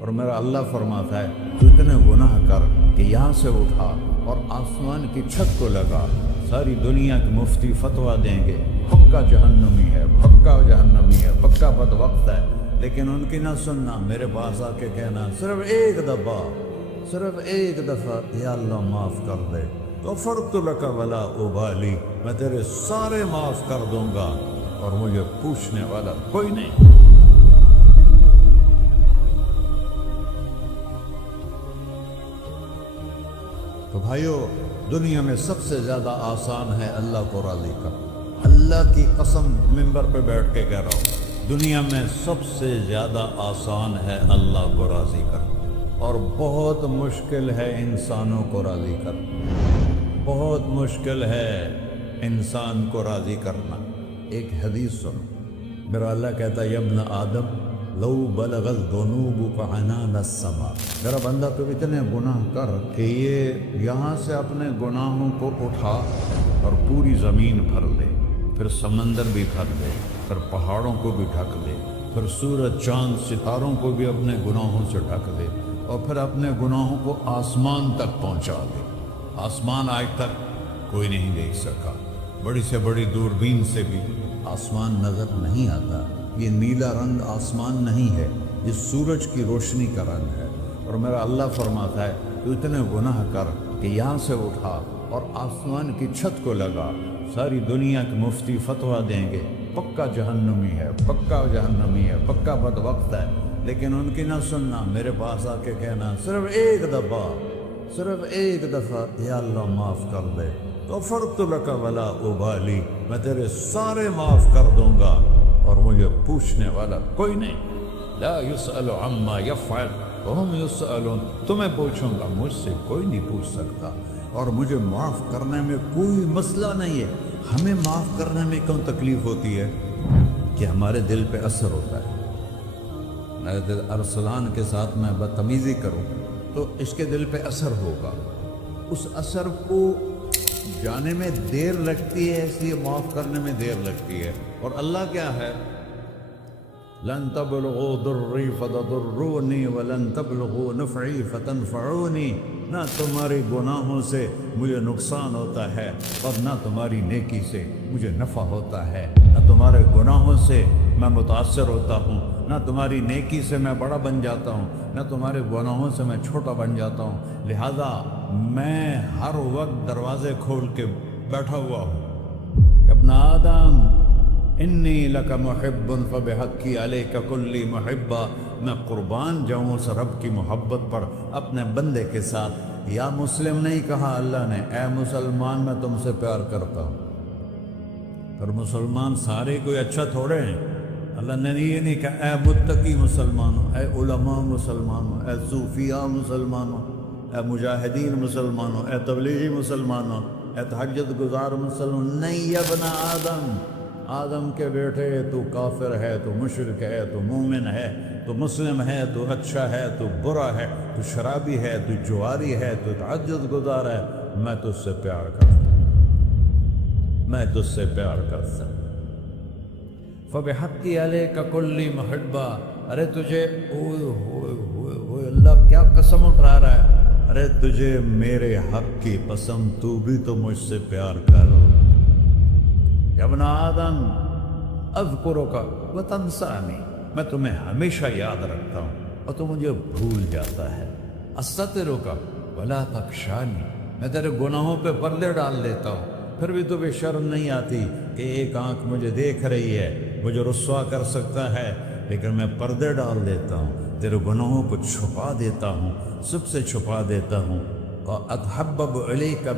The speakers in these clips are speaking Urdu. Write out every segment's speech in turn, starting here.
اور میرا اللہ فرماتا ہے تو اتنے گناہ کر کہ یہاں سے اٹھا اور آسمان کی چھت کو لگا، ساری دنیا کے مفتی فتویٰ دیں گے پکا جہنمی ہے، پکا جہنمی ہے، پکا بدبخت ہے، لیکن ان کی نہ سننا، میرے پاس آ کے کہنا صرف ایک دفعہ یا اللہ معاف کر دے، غفرت لک ولا ابالی، میں تیرے سارے معاف کر دوں گا اور مجھے پوچھنے والا کوئی نہیں۔ تو بھائیو، دنیا میں سب سے زیادہ آسان ہے اللہ کو راضی کرنا، اللہ کی قسم ممبر پہ بیٹھ کے کہہ رہا ہوں، دنیا میں سب سے زیادہ آسان ہے اللہ کو راضی کرنا، اور بہت مشکل ہے انسانوں کو راضی کرنا، بہت مشکل ہے انسان کو راضی کرنا۔ ایک حدیث سنو، میرا اللہ کہتا ہے یا ابن آدم لو بلغت ذنوبک عنان السماء، میرا بندہ تو اتنے گناہ کر کہ یہ یہاں سے اپنے گناہوں کو اٹھا اور پوری زمین بھر لے، پھر سمندر بھی بھر لے، پھر پہاڑوں کو بھی ڈھک لے، پھر سورج چاند ستاروں کو بھی اپنے گناہوں سے ڈھک دے، اور پھر اپنے گناہوں کو آسمان تک پہنچا دے۔ آسمان آج تک کوئی نہیں دیکھ سکا، بڑی سے بڑی دوربین سے بھی آسمان نظر نہیں آتا۔ یہ نیلا رنگ آسمان نہیں ہے، یہ سورج کی روشنی کا رنگ ہے۔ اور میرا اللہ فرماتا ہے تو اتنے گناہ کر کہ یہاں سے اٹھا اور آسمان کی چھت کو لگا، ساری دنیا کے مفتی فتویٰ دیں گے پکا جہنمی ہے، پکا جہنمی ہے، پکا بدبخت ہے، لیکن ان کی نہ سننا، میرے پاس آ کے کہنا صرف ایک دفعہ یا اللہ معاف کر دے، غفرت لک ولا ابالی، میں تیرے سارے معاف کر دوں گا اور مجھے پوچھنے والا کوئی نہیں۔ لا یسأل عما یفعل وہم یسألون، تمہیں پوچھوں گا، مجھ سے کوئی نہیں پوچھ سکتا، اور مجھے معاف کرنے میں کوئی مسئلہ نہیں ہے۔ ہمیں معاف کرنے میں کیوں تکلیف ہوتی ہے؟ کہ ہمارے دل پہ اثر ہوتا ہے۔ میرے دل ارسلان کے ساتھ میں بدتمیزی کروں تو اس کے دل پہ اثر ہوگا، اس اثر کو جانے میں دیر لگتی ہے، اس لیے معاف کرنے میں دیر لگتی ہے۔ اور اللہ کیا ہے؟ لن تبلغوا ضری فتضرونی ولن تبلغوا نفعی فتنفعونی، نہ تمہاری گناہوں سے مجھے نقصان ہوتا ہے اور نہ تمہاری نیکی سے مجھے نفع ہوتا ہے، نہ تمہارے گناہوں سے میں متاثر ہوتا ہوں، نہ تمہاری نیکی سے میں بڑا بن جاتا ہوں، نہ تمہارے گناہوں سے میں چھوٹا بن جاتا ہوں، لہذا میں ہر وقت دروازے کھول کے بیٹھا ہوا ہوں۔ ابن آدم انی لک محب فبحقی علیک کلی محبہ، میں قربان جاؤں اس رب کی محبت پر اپنے بندے کے ساتھ۔ یا مسلم نہیں کہا اللہ نے، اے مسلمان میں تم سے پیار کرتا ہوں۔ پر مسلمان سارے کوئی اچھا تھوڑے ہیں، اللہ نے یہ نہیں کہا اے متقی مسلمانوں، اے علماء مسلمانوں، اے صوفیاء مسلمانوں، اے مجاہدین مسلمانوں، اے تبلیغی مسلمانوں، اے تہجد گزار مسلمان، نہیں یا ابن آدم کے بیٹے، تو کافر ہے، تو مشرک ہے، تو مومن ہے، تو مسلم ہے، تو اچھا ہے، تو برا ہے، تو شرابی ہے، تو جواری ہے، تو تہجد گزار ہے، میں تجھ سے پیار کرتا ہوں، میں تجھ سے پیار کرتا ہوں۔ فبحقی علیک کلی محبہ، ارے تجھے اوئے اللہ کیا قسم اٹھا رہا ہے، ارے تجھے میرے حق کی قسم، تو بھی تو مجھ سے پیار کر۔ یا ابن آدم اذکرک وتنسانی، میں تمہیں ہمیشہ یاد رکھتا ہوں اور تو مجھے بھول جاتا ہے۔ استترک ولا تخشانی، میں تیرے گناہوں پہ پردے ڈال دیتا ہوں، پھر بھی تمہیں شرم نہیں آتی کہ ایک آنکھ مجھے دیکھ رہی ہے، مجھے رسوا کر سکتا ہے، لیکن میں پردے ڈال دیتا ہوں، تیرے گناہوں کو چھپا دیتا ہوں، سب سے چھپا دیتا ہوں۔ وَأَتْحَبَّبُ إِلَيْكَ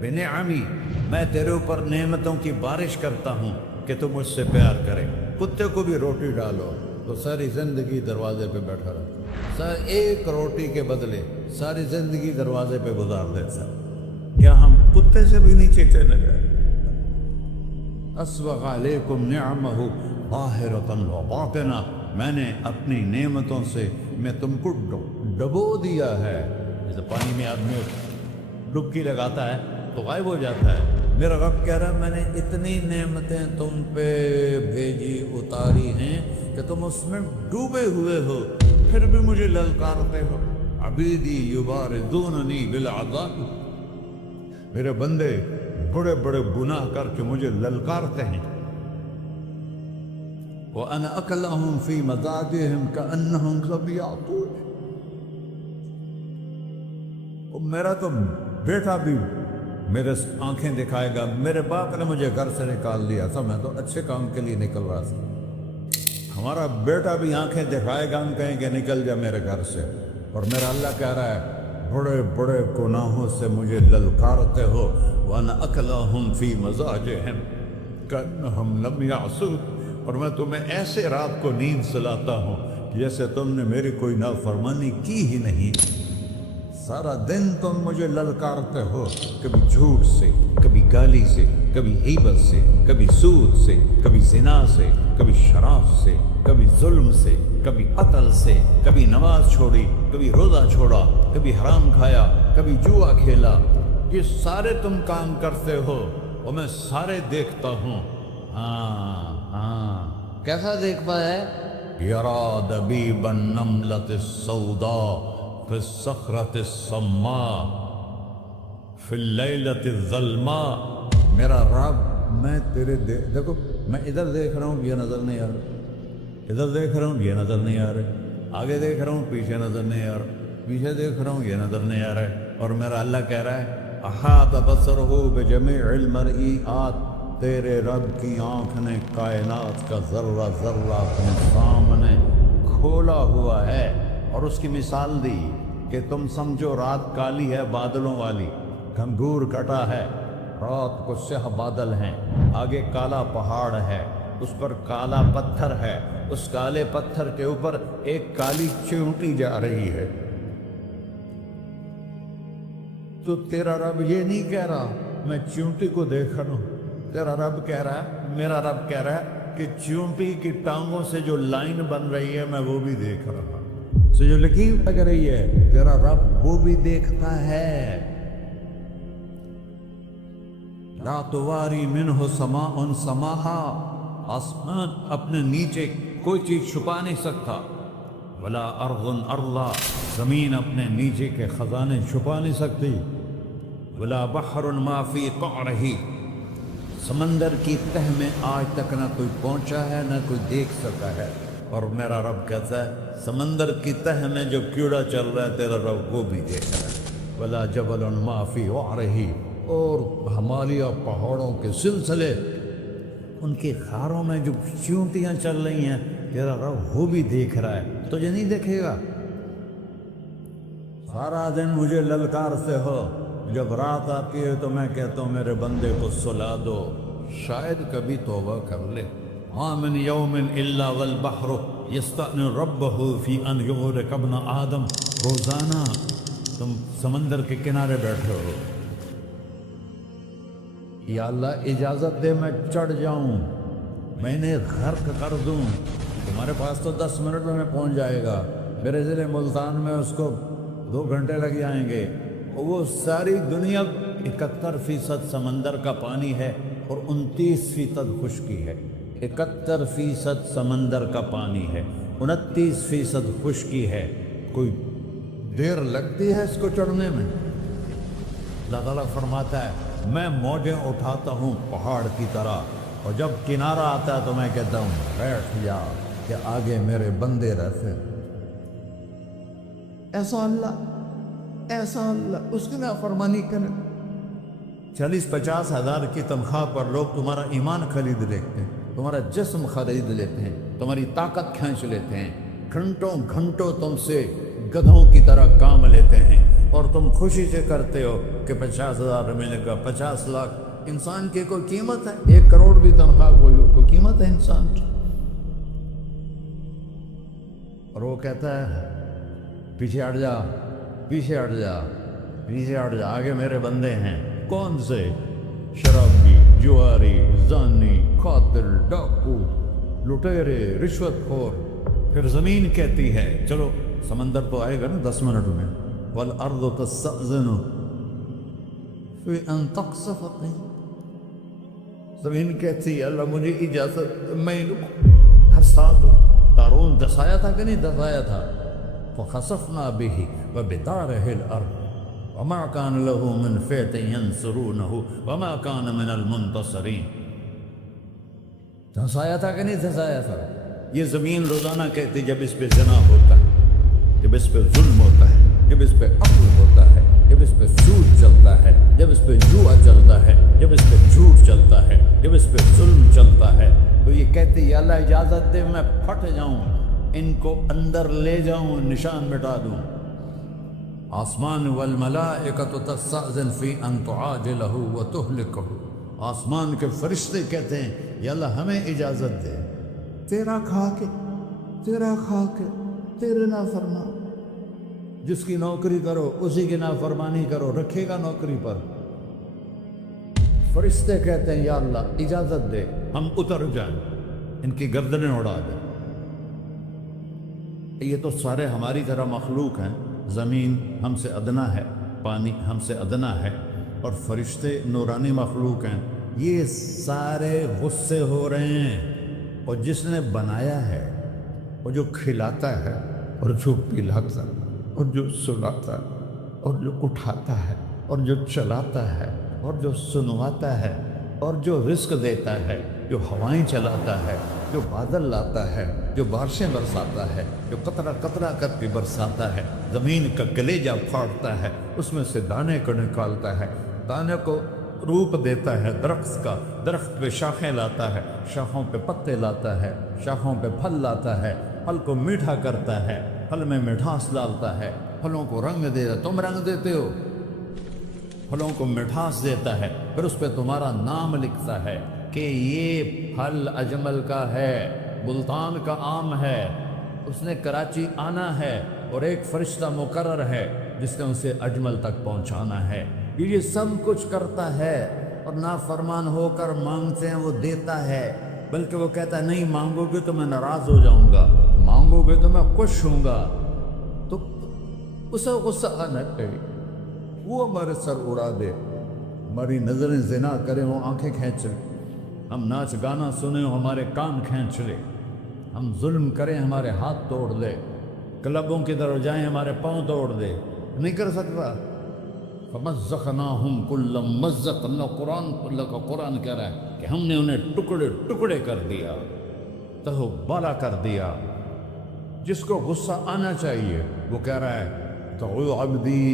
بِنِعَمِي، میں تیرے اوپر نعمتوں کی بارش کرتا ہوں کہ تو مجھ سے پیار کرے۔ کتے کو بھی روٹی ڈالو تو ساری زندگی دروازے پہ بیٹھا رہتا، ایک روٹی کے بدلے ساری زندگی دروازے پہ گزار دیتا۔ کیا ہم کتے سے بھی نیچے چلے گئے؟ اسبغ علیکم نعمہ ظاہرۃ وباطنہ، میں نے اپنی نعمتوں سے میں تم کو ڈبو دیا ہے۔ جیسے پانی میں آدمی ڈبکی لگاتا ہے تو غائب ہو جاتا ہے، میرا رب کہہ رہا ہے میں نے اتنی نعمتیں تم پہ بھیجی اتاری ہیں کہ تم اس میں ڈوبے ہوئے ہو، پھر بھی مجھے للکارتے ہو. عبیدی یبارزوننی بالعذاب، میرے بندے بڑے بڑے گناہ کر کے مجھے للکارتے ہیں. وَأَنَا أَكْلَهُمْ فِي مَضَاجِعِهِمْ كَأَنَّهُمْ ظَبِيَّةٌ. میرا تو بیٹا بھی میرے آنکھیں دکھائے گا. میرے باپ نے مجھے گھر سے نکال دیا تھا، میں تو اچھے کام کے لیے نکل رہا تھا. ہمارا بیٹا بھی آنکھیں دکھائے گا، ہم کہیں کہ نکل جا میرے گھر سے. اور میرا اللہ کہہ رہا ہے بڑے بڑے گناہوں سے مجھے للکارتے ہو. وَأَنَا أَكْلَهُمْ فِي مَضَاجِعِهِمْ كَأَنَّهُمْ لَمْ يَعْصُونِ. اور میں تمہیں ایسے رات کو نیند سلاتا ہوں جیسے تم نے میری کوئی نافرمانی کی ہی نہیں. سارا دن تم مجھے للکارتے ہو، کبھی جھوٹ سے، کبھی گالی سے، کبھی غیبت سے، کبھی سود سے، کبھی زنا سے، کبھی شراب سے، کبھی ظلم سے، کبھی قتل سے، کبھی نماز چھوڑی، کبھی روزہ چھوڑا، کبھی حرام کھایا، کبھی جوا کھیلا. یہ سارے تم کام کرتے ہو اور میں سارے دیکھتا ہوں. ہاں کیسا دیکھ پایا ہے؟ یرا دبیب النملۃ السوداء فی الصخرۃ الصماء فی اللیلۃ الظلماء. میرا رب میں تیرے دیکھو، میں ادھر دیکھ رہا ہوں یہ نظر نہیں آ رہا، ادھر دیکھ رہا ہوں یہ نظر نہیں آ رہا، آگے دیکھ رہا ہوں پیچھے نظر نہیں آ رہا، پیچھے دیکھ رہا ہوں یہ نظر نہیں آ رہا ہے. اور میرا اللہ کہہ رہا ہے احاط بصرہ بجمیع المرئیات. تیرے رب کی آنکھ نے کائنات کا ذرہ ذرہ اپنے سامنے کھولا ہوا ہے. اور اس کی مثال دی کہ تم سمجھو رات کالی ہے بادلوں والی، گھنگور کٹا ہے، رات کو سیاہ بادل ہیں، آگے کالا پہاڑ ہے، اس پر کالا پتھر ہے، اس کالے پتھر کے اوپر ایک کالی چیونٹی جا رہی ہے. تو تیرا رب یہ نہیں کہہ رہا میں چیونٹی کو دیکھ رہا ہوں. تیرا رب کہہ رہا ہے، میرا رب کہہ رہا ہے کہ چیونٹی کی ٹانگوں سے جو لائن بن رہی ہے میں وہ بھی دیکھ رہا ہوں. جو لکیر لگ رہی ہے تیرا رب وہ بھی دیکھتا ہے. لا تواری منہ سماء سماہا. آسمان اپنے نیچے کوئی چیز چھپا نہیں سکتا. ولا ارض ارضا. زمین اپنے نیچے کے خزانے چھپا نہیں سکتی. ولا بحر ما فی قعرہ. سمندر کی تہ میں آج تک نہ کوئی پہنچا ہے نہ کوئی دیکھ سکا ہے. اور میرا رب کہتا ہے سمندر کی تہ میں جو کیڑا چل رہا ہے تیرا رب وہ بھی دیکھ رہا ہے. ولا جبل ما فی وعرہ. اور ہمالیہ پہاڑوں کے سلسلے، ان کی خاروں میں جو چیونٹیاں چل رہی ہیں تیرا رب وہ بھی دیکھ رہا ہے. تجھے نہیں دیکھے گا؟ سارا دن مجھے للکارتے ہو، جب رات آتی ہے تو میں کہتا ہوں میرے بندے کو سلا دو، شاید کبھی توبہ کر لے. ما من یوم الا والبحر یستأذن ربہ فی ان یغرق ابن آدم. روزانہ تم سمندر کے کنارے بیٹھے ہو، یا اللہ اجازت دے میں چڑھ جاؤں، میں نے غرق کر دوں. تمہارے پاس تو 10 منٹ میں پہنچ جائے گا، میرے ضلع ملتان میں اس کو 2 گھنٹے لگ جائیں گے. وہ ساری دنیا 71% سمندر کا پانی ہے اور 29% خشکی ہے. 71% سمندر کا پانی ہے، 29% خشکی ہے. کوئی دیر لگتی ہے اس کو چڑھنے میں؟ اللہ تعالیٰ فرماتا ہے میں موجیں اٹھاتا ہوں پہاڑ کی طرح، اور جب کنارہ آتا ہے تو میں کہتا ہوں بیٹھ جا کہ آگے میرے بندے رہتے. ایسا اللہ اس کی نافرمانی کرے. 40-50 ہزار کی تنخواہ پر لوگ تمہارا ایمان خرید لیتے ہیں، تمہارا جسم خرید لیتے ہیں، تمہاری طاقت کھینچ لیتے ہیں، گھنٹوں گھنٹوں تم سے گدھوں کی طرح کام لیتے ہیں، اور تم خوشی سے کرتے ہو کہ 50,000 ملے گا، 50 لاکھ. انسان کی کوئی قیمت ہے؟ 1 کروڑ بھی تنخواہ کوئی قیمت ہے انسان کی؟ اور وہ کہتا ہے پیچھے ہٹ جا، پیچھے ہٹ جا، پیچھے ہٹ جا، آگے میرے بندے ہیں. کون سے؟ شرابی، جواری، زانی، قاتل، ڈاکو، لٹیرے، رشوت خور. پھر زمین کہتی ہے چلو سمندر تو آئے گا نا 10 منٹ میں. والارض تستأذن فی ان تقصف. زمین کہتی ہے اللہ مجھے اجازت، میں ہنسا دوں. قارون دسایا تھا کہ نہیں دسایا تھا؟ فخسفنا به وبداره الأرض وما كان له من فئة ينصرونه وما كان من المنتصرين. دھنسایا تھا کہ نہیں دھنسایا تھا؟ یہ زمین روزانہ کہتی جب اس پہ زنا ہوتا ہے، جب اس پہ ظلم ہوتا ہے، جب اس پہ عقل ہوتا ہے، جب اس پہ سود چلتا ہے، جب اس پہ جوا چلتا ہے، جب اس پہ جھوٹ چلتا ہے، جب اس پہ ظلم چلتا ہے، تو یہ کہتی یا اللہ اجازت دے میں پھٹ جاؤں، ان کو اندر لے جاؤں، نشان مٹا دوں. آسمان والملائکۃ تستأذن فی ان تعاجلہ وتہلکہ. آسمان کے فرشتے کہتے ہیں یا اللہ ہمیں اجازت دے، تیرا کھا کے تیرے نافرمان، جس کی نوکری کرو اسی کی نافرمانی کرو، رکھے گا نوکری پر. فرشتے کہتے ہیں یا اللہ اجازت دے ہم اتر جائیں، ان کی گردنیں اڑا دیں. یہ تو سارے ہماری طرح مخلوق ہیں. زمین ہم سے ادنا ہے، پانی ہم سے ادنا ہے، اور فرشتے نورانی مخلوق ہیں. یہ سارے غصے ہو رہے ہیں. اور جس نے بنایا ہے، اور جو کھلاتا ہے، اور جو پلاتا ہے، اور جو سلاتا ہے، اور جو اٹھاتا ہے، اور جو چلاتا ہے، اور جو سنواتا ہے، اور جو رزق دیتا ہے، جو ہوائیں چلاتا ہے، جو بادل لاتا ہے، جو بارشیں برساتا ہے، جو قطرہ قطرہ کر کے برساتا ہے، زمین کا کلیجہ پھاڑتا ہے، اس میں سے دانے کو نکالتا ہے، دانے کو روپ دیتا ہے درخت کا، درخت پہ شاخیں لاتا ہے، شاخوں پہ پتے لاتا ہے، شاخوں پہ پھل لاتا ہے، پھل کو میٹھا کرتا ہے، پھل میں مٹھاس ڈالتا ہے، پھلوں کو رنگ دیتا ہے. تم رنگ دیتے ہو، پھلوں کو مٹھاس دیتا ہے، پھر اس پہ تمہارا نام لکھتا ہے کہ یہ پھل اجمل کا ہے، ملتان کا آم ہے، اس نے کراچی آنا ہے، اور ایک فرشتہ مقرر ہے جس نے اسے اجمل تک پہنچانا ہے. یہ سب کچھ کرتا ہے، اور نافرمان ہو کر مانگتے ہیں وہ دیتا ہے، بلکہ وہ کہتا ہے نہیں مانگو گے تو میں ناراض ہو جاؤں گا، مانگو گے تو میں خوش ہوں گا. تو اسے غصہ آنا چاہیے، وہ ہمارے سر اڑا دے، ہماری نظریں زنا کریں وہ آنکھیں کھینچ لیں، ہم ناچ گانا سنیں ہمارے کان کھینچ لیں، ہم ظلم کریں ہمارے ہاتھ توڑ لے، کلبوں کی طرف جائیں ہمارے پاؤں توڑ دے. نہیں کر سکتا. فَمَزَّقْنَاهُمْ كُلَّ مَزَّقٍ. اللہ کا قرآن کہہ رہا ہے کہ ہم نے انہیں ٹکڑے ٹکڑے کر دیا، تہو بالا کر دیا. جس کو غصہ آنا چاہیے وہ کہہ رہا ہے تو عبدی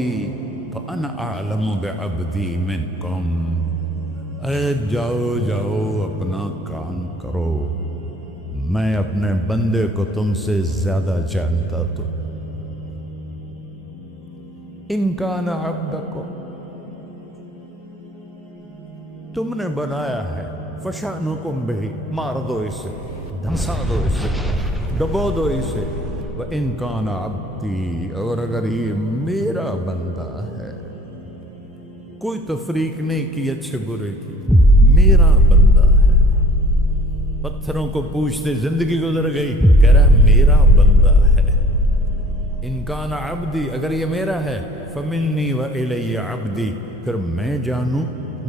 فَأَنَا أَعْلَمُ بِعَبْدِي مِنْكُمْ. ارے جاؤ جاؤ اپنا کام کرو، میں اپنے بندے کو تم سے زیادہ جانتا. تو ان کان عبدکم، تم نے بنایا ہے، فشانکم بہ، مار دو اسے، دھنسا دو اسے، ڈبو دو اسے. وَإِن كَانَ عَبْدِي، اور اگر یہ میرا بندہ ہے، کوئی تفریق نہیں کی اچھے برے کی، میرا بندہ ہے. پتھروں کو پوچھتے زندگی گزر گئی، کہہ رہا ہے میرا بندہ ہے. ان کان عبدی، اگر یہ میرا ہے، فمنی وإلی عبدی، پھر میں جانوں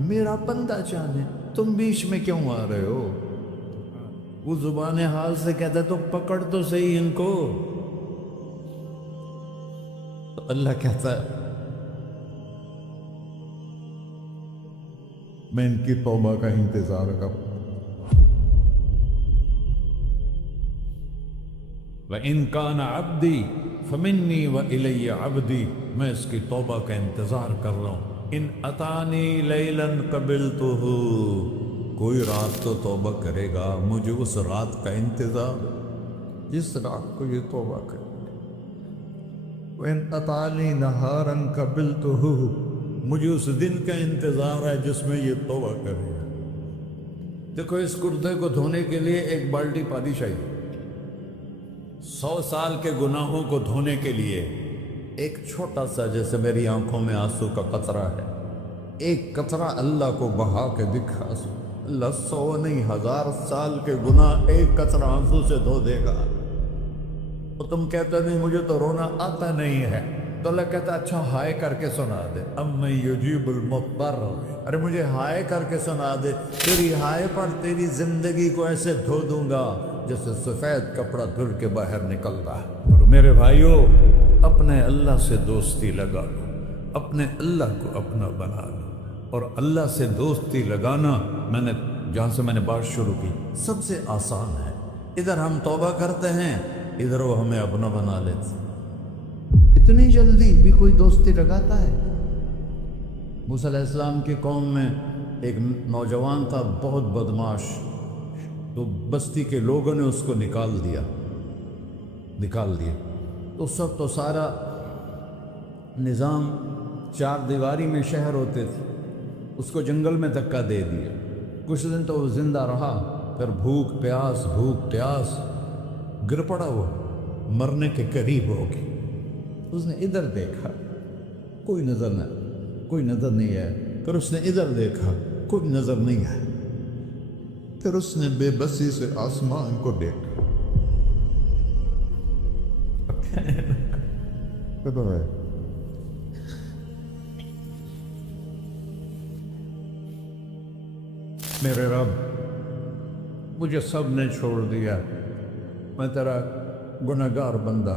میرا بندہ جانے. تم بیچ میں کیوں آ رہے ہو؟ وہ زبان حال سے کہتا تو پکڑ تو صحیح ان کو. تو اللہ کہتا ہے میں ان کی توبہ کا انتظار کروں. وَإِن كَانَ عَبْدِي فَمِنِّي وَإِلَيَّ عَبْدِي، میں اس کی توبہ کا انتظار کر رہا ہوں. ان اتانی لیلاً قبلتہ، کوئی رات تو توبہ کرے گا، مجھے اس رات کا انتظار جس رات کو یہ توبہ کرے. وَإِن اتانی نہاراً قبلتہ، مجھے اس دن کا انتظار ہے جس میں یہ توبہ کرے گا. دیکھو اس کرتے کو دھونے کے لیے ایک بالٹی پانی چاہیے. 100 سال کے گناہوں کو دھونے کے لیے ایک چھوٹا سا، جیسے میری آنکھوں میں آنسو کا قطرہ ہے، ایک قطرہ اللہ کو بہا کے دکھا، اللہ 100 نہیں 1000 سال کے گناہ ایک قطرہ آنسو سے دھو دے گا. تو تم کہتے نہیں مجھے تو رونا آتا نہیں ہے، تو اللہ کہتا اچھا ہائے کر کے سنا دے. اَمَّن یُجِیبُ الْمُضْطَرَّ، ارے مجھے ہائے کر کے سنا دے، تیری ہائے پر تیری زندگی کو ایسے دھو دوں گا جیسے سفید کپڑا دھل کے باہر نکلتا ہے. میرے بھائیوں، اللہ سے دوستی لگا لو، اپنے اللہ کو اپنا بنا لو۔ اور اللہ سے دوستی لگانا جہاں سے میں نے بات شروع کی، سب سے آسان ہے۔ ادھر ہم توبہ کرتے ہیں، ادھر وہ ہمیں اپنا بنا لیتے۔ اتنی جلدی بھی کوئی دوستی لگاتا ہے؟ موسیٰ علیہ السلام کی قوم میں ایک نوجوان تھا، بہت بدماش، تو بستی کے لوگوں نے اس کو نکال دیا۔ تو سب تو سارا نظام 4 دیواری میں شہر ہوتے تھے، اس کو جنگل میں دھکا دے دیا۔ کچھ دن تو وہ زندہ رہا، پھر بھوک پیاس گر پڑا، وہ مرنے کے قریب ہو گئی۔ اس نے ادھر دیکھا، کوئی نظر نہیں ہے۔ پھر اس نے ادھر دیکھا، کوئی نظر نہیں ہے۔ پھر اس نے بے بسی سے آسمان کو دیکھا۔ میرے رب، مجھے سب نے چھوڑ دیا، میں تیرا گنہگار بندہ۔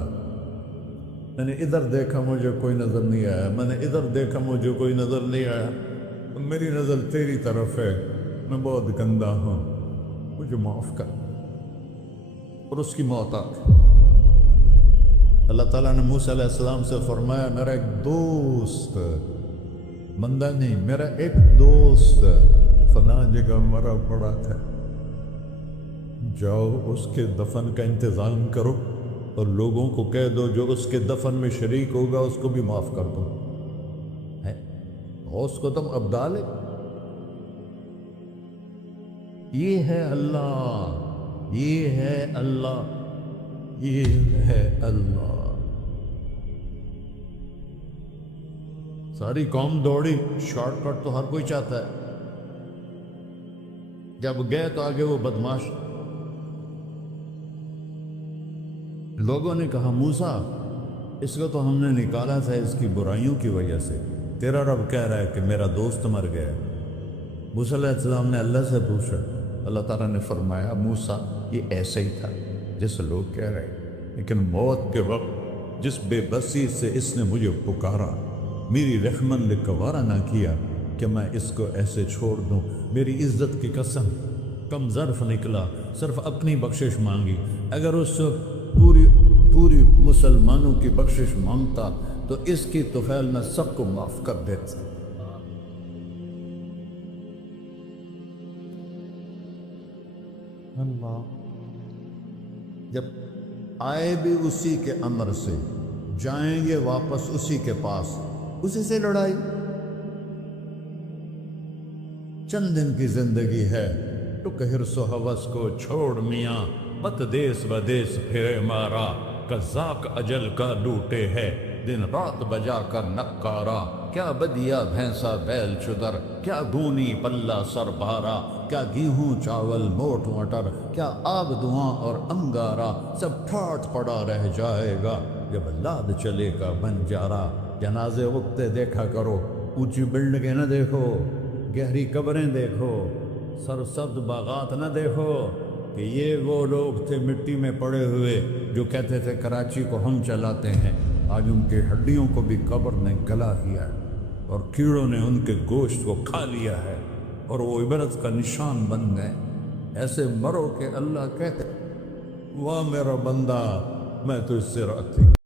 میں نے ادھر دیکھا، مجھے کوئی نظر نہیں آیا، میں نے ادھر دیکھا، مجھے کوئی نظر نہیں آیا۔ میری نظر تیری طرف ہے، میں بہت گندا ہوں، مجھے معاف کر۔ اور اس کی موت آ گئی۔ اللہ تعالیٰ نے موسیٰ علیہ السلام سے فرمایا، میرا ایک دوست، بندہ نہیں، میرا ایک دوست فلاں جگہ مرا پڑا تھا، جاؤ اس کے دفن کا انتظام کرو اور لوگوں کو کہہ دو جو اس کے دفن میں شریک ہوگا اس کو بھی معاف کر دو۔ اس کو تم اب ڈالے۔ یہ ہے اللہ، یہ ہے اللہ، یہ ہے اللہ۔ ساری قوم دوڑی، شارٹ کٹ تو ہر کوئی چاہتا ہے۔ جب گئے تو آگے وہ بدماش، لوگوں نے کہا موسیٰ اس کو تو ہم نے نکالا تھا اس کی برائیوں کی وجہ سے، تیرا رب کہہ رہا ہے کہ میرا دوست مر گیا۔ موسیٰ علیہ السلام نے اللہ سے پوچھا، اللہ تعالیٰ نے فرمایا موسیٰ یہ ایسے ہی تھا جیسے لوگ کہہ رہے، لیکن موت کے وقت جس بے بسی سے اس نے مجھے پکارا، میری رحمت نے گوارا نہ کیا کہ میں اس کو ایسے چھوڑ دوں۔ میری عزت کی قسم، کم ظرف نکلا، صرف اپنی بخشش مانگی۔ اگر اس پوری مسلمانوں کی بخشش مانگتا تو اس کی طفیل میں سب کو معاف کر دیتا۔ اللہ جب آئے بھی اسی کے امر سے، جائیں گے واپس اسی کے پاس، اسی سے لڑائی۔ چند دن کی زندگی ہے، ٹک حرص و ہوس کو چھوڑ میاں، مت دیس بدیس پھرے مارا، قزاق اجل کا لوٹے ہے، دن رات بجا کر نکارا۔ کیا بدیا بھینسا بیل چدر، کیا گونی پلہ سر بھارا، کیا گیہوں چاول موٹ مٹر، کیا آب دھواں اور انگارا، سب ٹھاٹھ پڑا رہ جائے گا جب لاد چلے گا بنجارا۔ جنازے وقتے دیکھا کرو، اونچی بلڈنگیں نہ دیکھو، گہری قبریں دیکھو، سرسبز باغات نہ دیکھو کہ یہ وہ لوگ تھے مٹی میں پڑے ہوئے جو کہتے تھے کراچی کو ہم چلاتے ہیں۔ آج ان کی ہڈیوں کو بھی قبر نے گلا دیا ہے اور کیڑوں نے ان کے گوشت کو کھا لیا ہے اور وہ عبرت کا نشان بن گئے۔ ایسے مرو کہ اللہ کہتے واہ میرا بندہ میں تو اس سے راضی